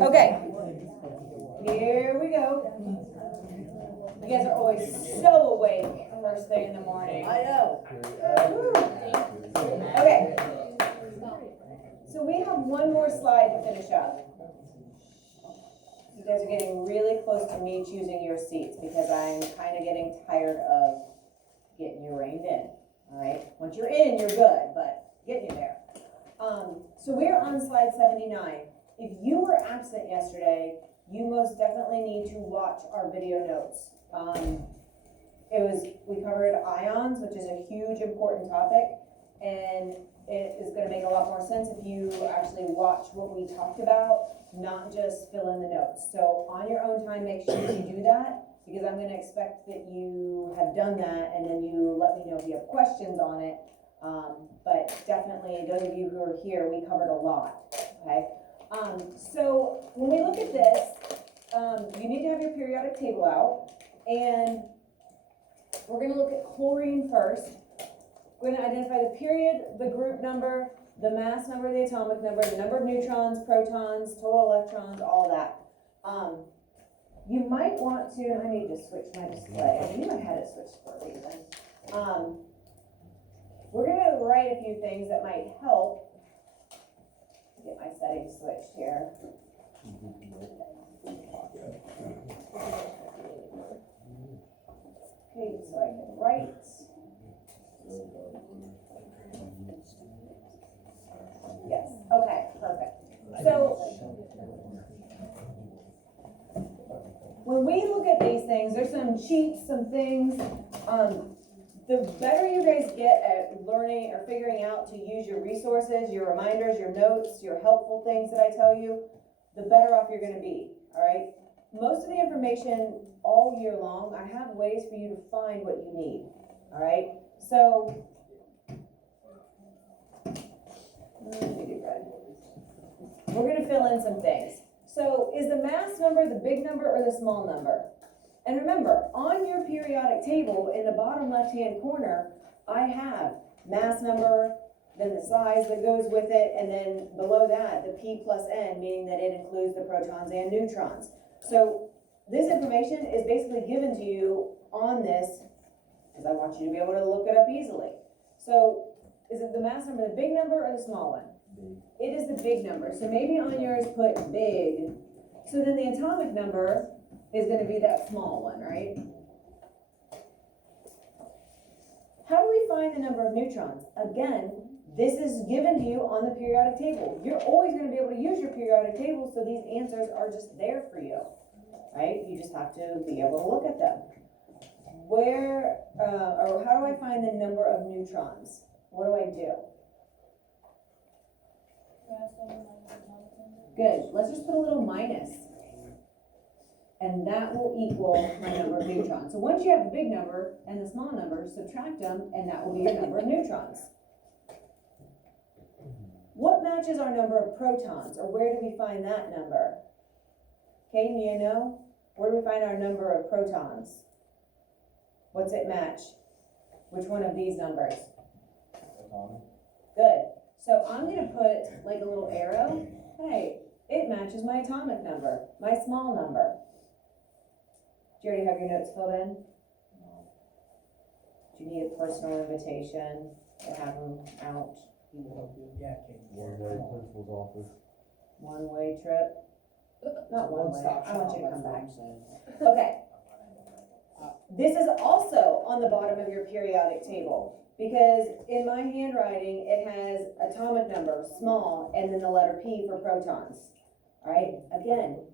Okay, here we go. You guys are always so awake first thing in the morning. I know. Okay, so we have one more slide to finish up. You guys are getting really close to me choosing your seats because I'm kind of getting tired of getting you reined in. All right, once you're in, you're good, but getting you there. So we're on slide 79. If you were absent yesterday, you most definitely need to watch our video notes. We covered ions, which is a huge important topic, and it is going to make a lot more sense if you actually watch what we talked about, not just fill in the notes. So on your own time, make sure you do that, because I'm going to expect that you have done that, and then you let me know if you have questions on it. But definitely, those of you who are here, we covered a lot, okay? So when we look at this, you need to have your periodic table out, and we're going to look at chlorine first. We're going to identify the period, the group number, the mass number, the atomic number, the number of neutrons, protons, total electrons, all that. You might want to, I need to switch my display. I knew I had it switched for a reason. We're going to write a few things that might help. Get my settings switched here. Okay, so I can write. Yes, okay, perfect. So when we look at these things, there's some sheets, some things. The better you guys get at learning or figuring out to use your resources, your reminders, your notes, your helpful things that I tell you, the better off you're going to be, all right? Most of the information all year long, I have ways for you to find what you need, all right? So, we're going to fill in some things. So, is the mass number the big number or the small number? And remember, on your periodic table, in the bottom left-hand corner, I have mass number, then the size that goes with it, and then below that, the P plus N, meaning that it includes the protons and neutrons. So this information is basically given to you on this, because I want you to be able to look it up easily. So is it the mass number the big number or the small one? Big. It is the big number. So maybe on yours put big. So then the atomic number is going to be that small one, right? How do we find the number of neutrons? Again, this is given to you on the periodic table. You're always going to be able to use your periodic table, so these answers are just there for you, right? You just have to be able to look at them. Or how do I find the number of neutrons? What do I do? Good. Let's just put a little minus. And that will equal my number of neutrons. So once you have the big number and the small number, subtract them, and that will be your number of neutrons. What matches our number of protons, or where do we find that number? Caden, you know? Where do we find our number of protons? What's it match? Which one of these numbers? Atomic. Good. So I'm going to put like a little arrow. Hey, it matches my atomic number, my small number. Do you already have your notes filled in? Do you need a personal invitation to have them out? One-way principal's office. One-way trip? Not one way. I want you to come back. back. Okay. This is also on the bottom of your periodic table, because in my handwriting, it has atomic number, small, and then the letter P for protons. All right? Again,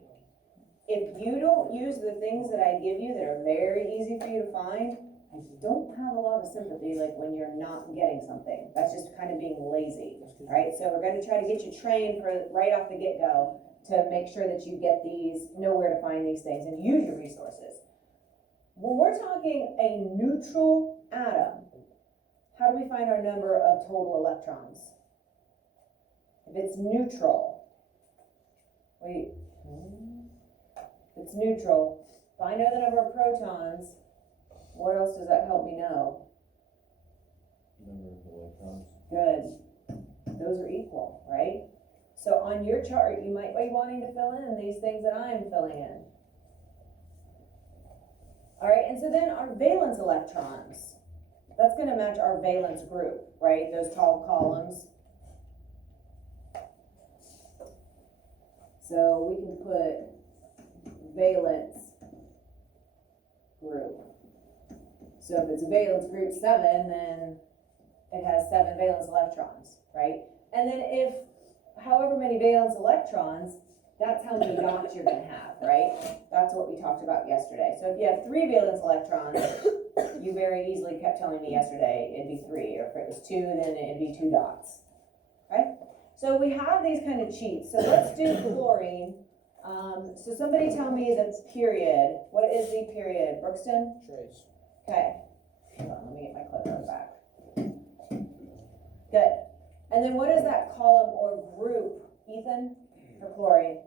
if you don't use the things that I give you that are very easy for you to find, I don't have a lot of sympathy like when you're not getting something. That's just kind of being lazy. All right? So we're going to try to get you trained for right off the get-go to make sure that you get these, know where to find these things, and use your resources. When we're talking a neutral atom, how do we find our number of total electrons? If it's neutral, if it's neutral, if I know the number of protons, what else does that help me know? Number of electrons. Good. Those are equal, right? So on your chart, you might be wanting to fill in these things that I'm filling in. All right, and so then our valence electrons, that's gonna match our valence group, right? Those tall columns. So we can put valence group. So if it's valence group 7, then it has 7 valence electrons, right? And then if however many valence electrons, that's how many dots you're gonna have, right? That's what we talked about yesterday. So if you have 3 valence electrons, you very easily kept telling me yesterday it'd be 3, or if it was 2, then it'd be 2 dots, right? So we have these kind of cheats. So let's do chlorine. So somebody tell me the period. What is the period, Brookston? Trace. Okay, hold on, let me get my clicker back. Good. And then what is that column or group, Ethan, for chlorine?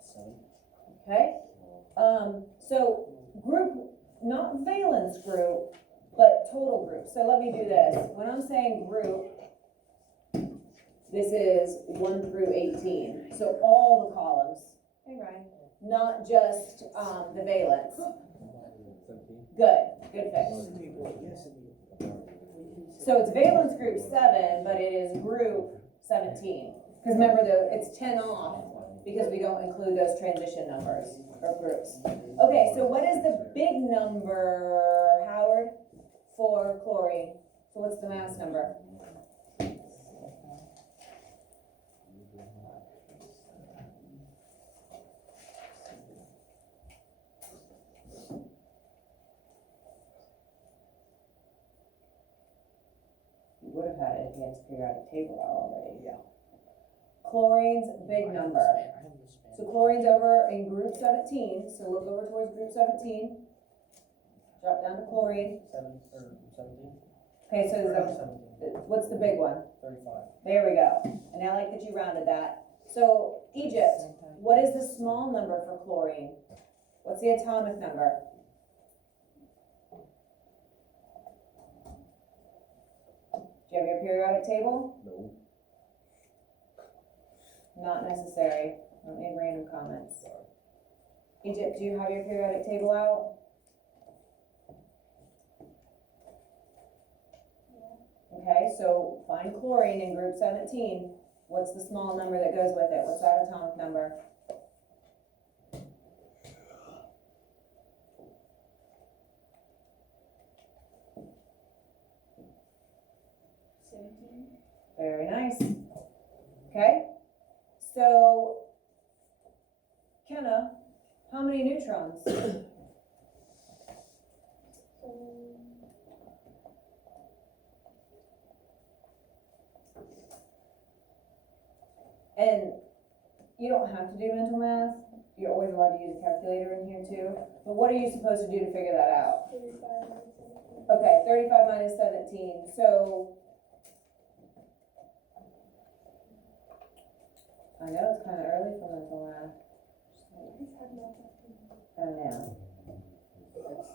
Seven. Okay? So group, not valence group, but total group. So let me do this. When I'm saying group, this is 1 through 18. So all the columns. Hey, Ryan. Not just the valence. 17. Good. Good fix. So it's valence group 7, but it is group 17. Because remember, it's 10 off because we don't include those transition numbers or groups. Okay, so what is the big number, Howard, for chlorine? So what's the mass number? You would have had it if you had the periodic table out already. Yeah. Chlorine's big number. So chlorine's over in group 17, so look over towards group 17. Drop down to chlorine. 17? Okay, so Or what's the big one? 35. There we go. And I like that you rounded that. So Egypt, what is the small number for chlorine? What's the atomic number? Do you have your periodic table? No. Not necessary. Don't need random comments. Egypt, do you have your periodic table out? Okay, so find chlorine in group 17. What's the small number that goes with it? What's that atomic number? Very nice. Okay, so Kenna, how many neutrons? And you don't have to do mental math. You're always allowed to use a calculator in here too. But what are you supposed to do to figure that out? 35 Okay, 35 minus 17. So I know it's kind of early for mental math. Oh, no. That's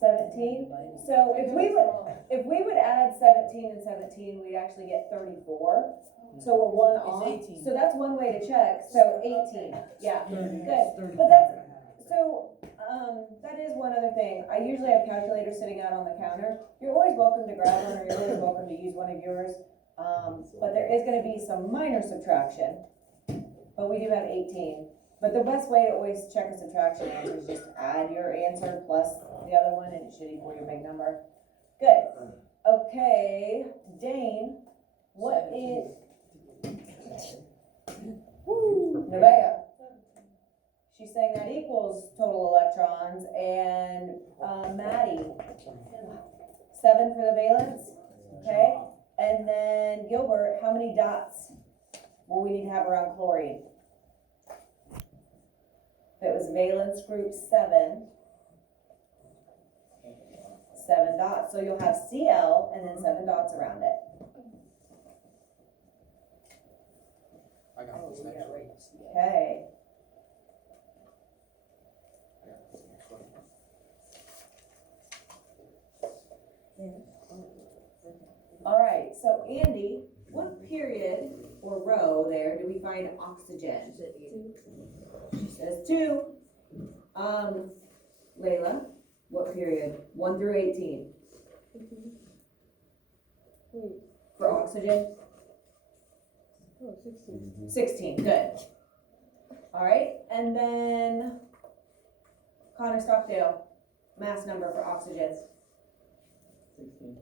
17. So if we would add 17 and 17, we'd actually get 34. So we're one off. 18. So that's one way to check. So 18. Yeah. Good. But that's so. That is one other thing. I usually have calculators sitting out on the counter. You're always welcome to grab one, or you're always welcome to use one of yours. But there is going to be some minor subtraction. But we do have 18. But the best way to always check a subtraction answer is just add your answer plus the other one, and it should equal your big number. Good. Okay, Dane, what is Nevaeh? She's saying that equals total electrons, and Maddie, 7 for the valence. Okay, and then Gilbert, how many dots will we need to have around chlorine? If it was valence group 7, 7 dots. So you'll have Cl and then 7 dots around it. I got Oh, this yeah, next one. right. Okay. I got this next one. All right, so Andy, what period or row there do we find oxygen? She says 2. Layla, what period? 1 through 18 Wait, for oxygen? oh, 16. 16, good. All right, and then Connor Stockdale, mass number for oxygen. 16.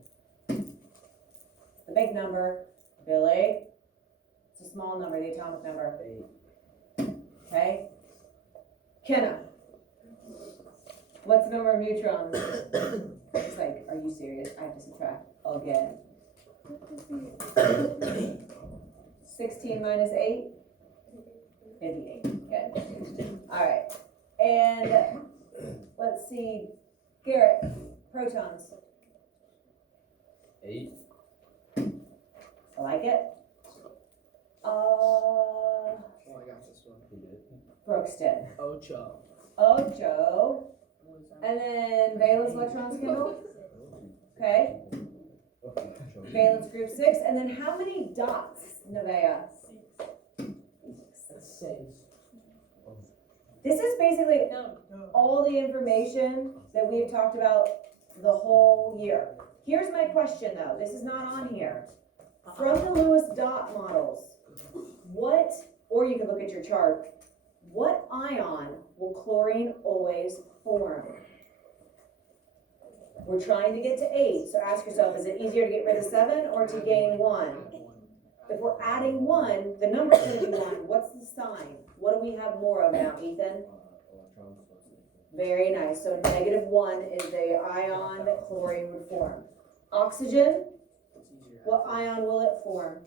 The big number, Billy. It's a small number, the atomic number. 8. Okay? Kenna. What's the number of neutrons? It's like, are you serious? I have to subtract again. 16 minus 8? It'd be 8. Good. All right. And let's see, Garrett, protons. 8. I like it. Oh, I got this one. He did. Brookston. Ocho. Ojo. And then valence electrons, Kendall. Okay. Valence group 6. And then how many dots, Nevaeh? That's 6. This is basically No. all the information that we've talked about the whole year. Here's my question though, this is not on here. From the Lewis dot models, what, or you can look at your chart, what ion will chlorine always form? We're trying to get to 8, so ask yourself, is it easier to get rid of 7 or to gain 1? If we're adding 1, the number's gonna be 1. What's the sign? What do we have more of now, Ethan? Electrons. Very nice. So -1 is the ion that chlorine would form. Oxygen, It's easier. what ion will it form?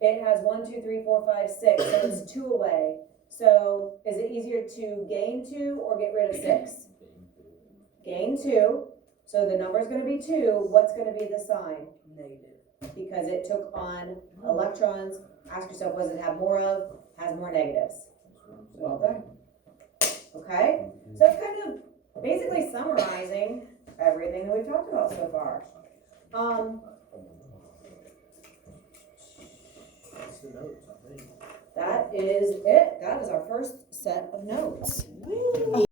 It has 1, 2, 3, 4, 5, 6, so it's 2 away. So is it easier to gain 2 or get rid of 6? Gain 2. So the number's gonna be 2. What's gonna be the sign? Negative. Because it took on electrons. Ask yourself, what does it have more of? Has more negatives. Well done. Okay? So it's kind of basically summarizing everything that we've talked about so far. That's the notes, I think. That is it. That is our first set of notes.